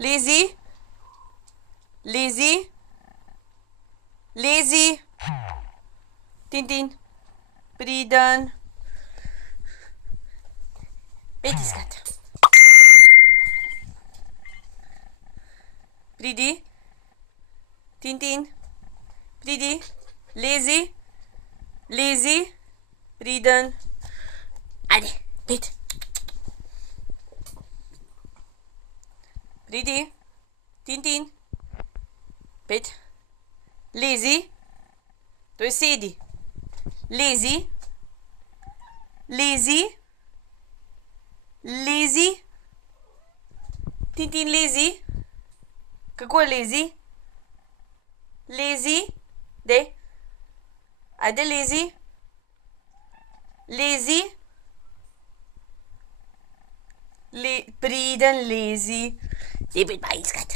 Lazy. Lazy. Lazy. Tintin. Pridan. Peti, skat. Pridi. Tintin. Pridi. Lazy. Lazy. Priden. Ajde, pet. Pridi. Tintin. Pet. Lazy. To je sedi. Lazy. Lazy. Lazy. Tintin, lazy. Kako je lazy? Lazy. Dej. Ajde, lazy. Lazy. Priden, lazy. Dej, pet pa iskat.